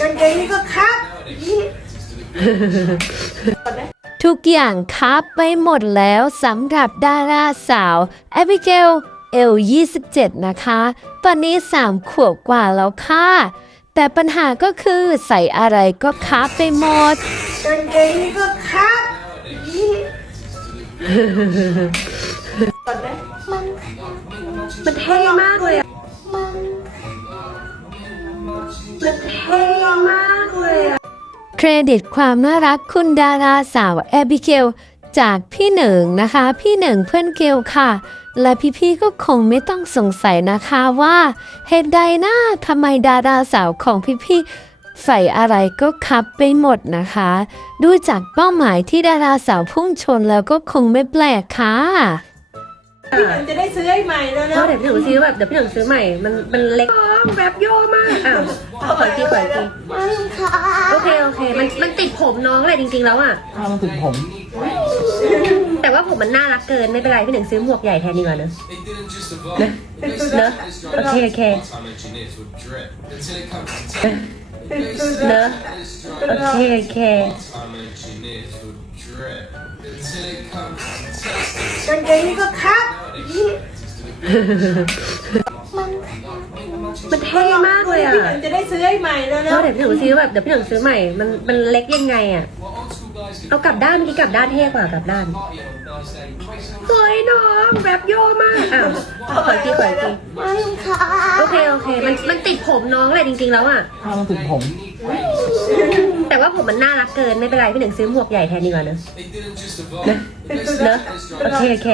กางเกงนี่ก็ครับทุกอย่างคับไปหมดแล้วสำหรับดาราสาวแอบิเกลเอล27 นะคะ ตอนนี้ 3 ขวบกว่าแล้วค่ะ แต่ปัญหาก็คือใส่อะไรก็คับไปหมดกางเกงนี่ก็ครับมันเท่มากเลย เครดิตความน่ารักคุณดาราสาวแอบิเกลจากพี่หนึ่งนะคะ พี่หนึ่งเพื่อนเกลค่ะ และพี่ๆก็คงไม่ต้องสงสัยนะคะว่าเหตุใดนะทำไมดาราสาวของพี่ๆใส่อะไรก็คับไปหมดนะคะ ดูจากเป้าหมายที่ดาราสาวพุ่งชนแล้วก็คงไม่แปลกค่ะพี่หนึ่งจะได้ซื้อให้ใหม่แล้วเอนะอเดี๋ยวพี่หนูซื้อแบบเดี๋ยวพี่หนูซื้อใหม่มันมันเล็ก แบบโยมากอ้าวขออีกทีขออีกทีไม่ค่ะโอเคโอเค มันมันติดผมน้องแหละจริง ๆ แล้วอะถ้ามันถึงผม แต่ว่าผมมันน่ารักเกินไม่เป็นไรพี่หนึ่งซื้อหมวกใหญ่แทนดีกว่าเนอะเนอะเนอะโอเคโอเคเนอะโอเคโอเคกางเกงนี่ก็ครับ มันเท่มากเลยอะพี่หนึ่งจะได้ซื้อให้ใหม่แล้วเอนะอเดี๋ยวพี่หนูซื้อแบบเดี๋ยวพี่หนูซื้อใหม่ มันมันเล็กยังไงอะเอากลับด้านเมื่อกี้กลับด้านเท่กว่ากลับด้าน เฮ้ยน้องแบบโยมากอ้าวขออีกทีขออีกทีไม่ค่ะโอเคโอเค มันมันติดผมน้องแหละจริง ๆ แล้วอะถ้ามันถึงผม แต่ว่าผมมันน่ารักเกินไม่เป็นไรพี่หนึ่งซื้อหมวกใหญ่แทนดีกว่าเนอะเนอะเนอะโอเคโอเค